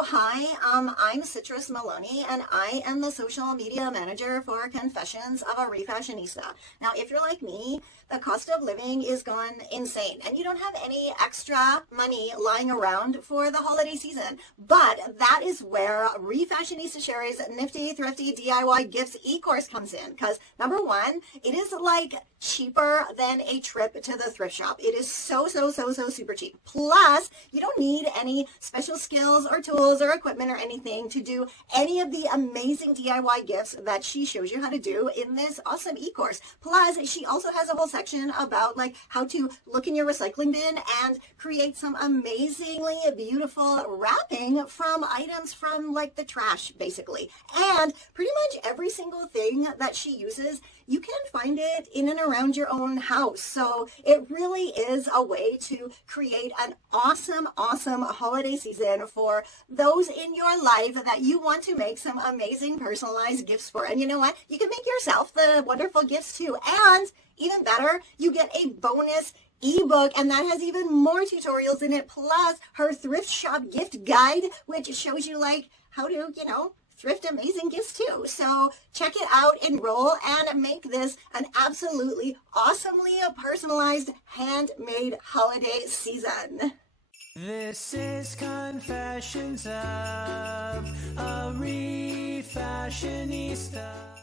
Hi, I'm Citrus Maloney, and I am the social media manager for Confessions of a Refashionista. Now, if you're like me, the cost of living is gone insane, and you don't have any extra money lying around for the holiday season. But that is where Refashionista Sheri's nifty, thrifty DIY gifts e-course comes in. Because number one, it is like cheaper than a trip to the thrift shop. It is so super cheap. Plus, you don't need any special skills or tools or equipment or anything to do any of the amazing DIY gifts that she shows you how to do in this awesome e-course. Plus, she also has a whole section about like how to look in your recycling bin and create some amazingly beautiful wrapping from items from like the trash, basically. And pretty much every single thing that she uses, you can find it in and around your own house. So it really is a way to create an awesome holiday season for those in your life that you want to make some amazing personalized gifts for. And you know what? You can make yourself the wonderful gifts too. And even better, you get a bonus ebook, and that has even more tutorials in it, plus her thrift shop gift guide, which shows you like how to, thrift amazing gifts too. So check it out, enroll, and make this an absolutely awesomely personalized handmade holiday season. This is Confessions of a Refashionista.